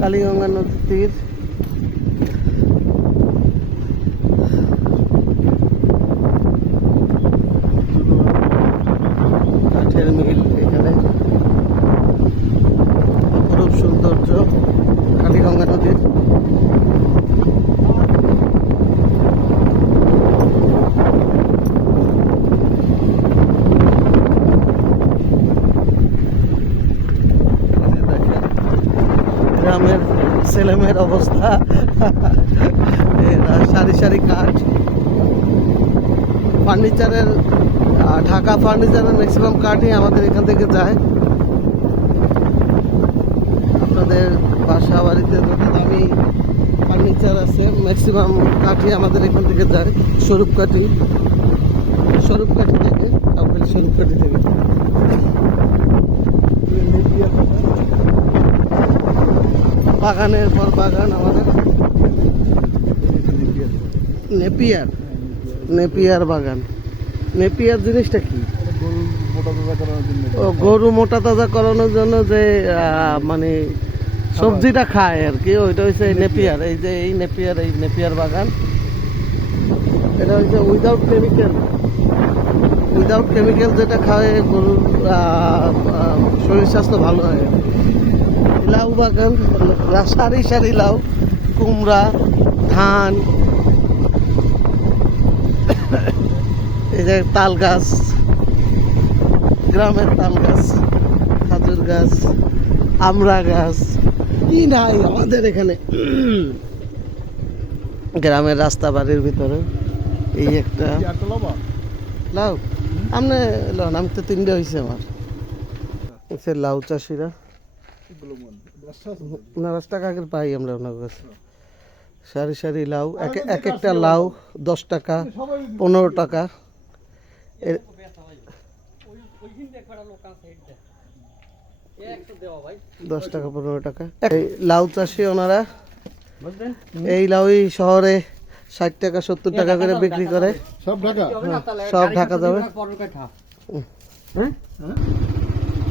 কালীগঙ্গা নদীর তীর। কাঠের মিল এখানে, অপরূপ সৌন্দর্য কালীগঙ্গা নদীর। গ্রামের ছেলেমেয়ের অবস্থা, সারি সারি কাঠ। ফার্নিচারের, ঢাকা ফার্নিচারের ম্যাক্সিমাম কাঠই আমাদের এখান থেকে যায়। আপনাদের বাসা বাড়িতে যত দামি ফার্নিচার আছে ম্যাক্সিমাম কাঠই আমাদের এখান থেকে যায়। স্বরূপকাঠি থেকে, আপনার স্বরূপকাঠি থেকে। বাগানের পর বাগান আমাদের। নেপিয়ার বাগান। নেপিয়ার জিনিসটা কি? গরু মোটা তাজা করানোর জন্য যে মানে সবজিটা খায় আর কি, ওইটা হচ্ছে নেপিয়ার। এই যে এই নেপিয়ার বাগান, এটা হচ্ছে উইদাউট কেমিক্যাল যেটা খায় গরুর শরীর স্বাস্থ্য ভালো হয়। লাউ বাগান, সারি সারি লাউ, কুমড়া, ধান, এই যে তাল গাছ, গ্রামের তাল গাছ, খাজুর গাছ, আমড়া গাছ, কি নাই আমাদের এখানে। গ্রামের রাস্তা বাড়ির ভিতরে এই একটা লাউ। আমি তো 3টে হয়েছে আমার। লাউ চাষিরা রাস্তা কাকের পাই আমরা ওনার কাছে। সারি সারি লাউ, এক একটা লাউ 10 টাকা 15 টাকা। 10 টাকা 15 টাকা। এই লাউ চাষি ওনারা, এই লাউই শহরে 60 টাকা 70 টাকা করে বিক্রি করে। সব ঢাকা যাবে।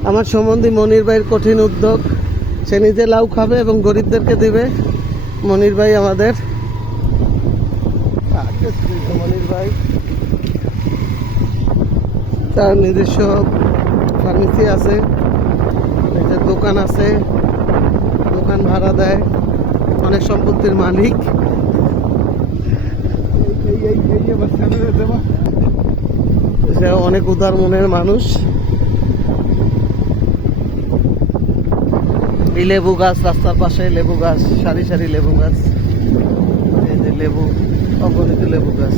আমার সম্বন্ধী মনির ভাইয়ের কঠিন উদ্যোগ, সে নিজে লাউ খাবে এবং গরিবদেরকে দিবে। মনির ভাই আমাদের, মনির ভাই তার নিজস্ব ফার্মেসি আছে, নিজের দোকান আছে, দোকান ভাড়া দেয়, অনেক সম্পত্তির মালিক। সে অনেক উদার মনের মানুষ। এই লেবু গাছ, রাস্তার পাশে লেবু গাছ, সারি সারি লেবু গাছ, এই যে লেবু, অগণিত লেবু গাছ।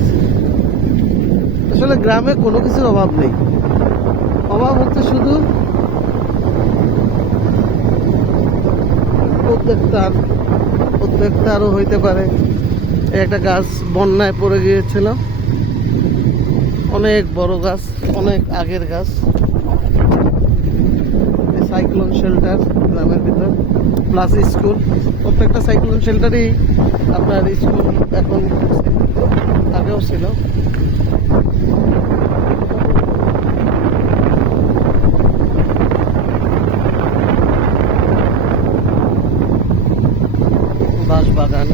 আসলে গ্রামে কোনো কিছুর অভাব নেই, অভাব হচ্ছে শুধু প্রত্যেকটা আরো হইতে পারে। একটা গাছ বন্যায় পড়ে গিয়েছিল, অনেক বড় গাছ, অনেক আগের গাছ। সাইক্লোন শেল্টার গ্রামের ভিতর প্লাস স্কুল, প্রত্যেকটা সাইক্লোন শেল্টারই আপনার স্কুল এখন আগেও ছিল। বাঁশ বাগান,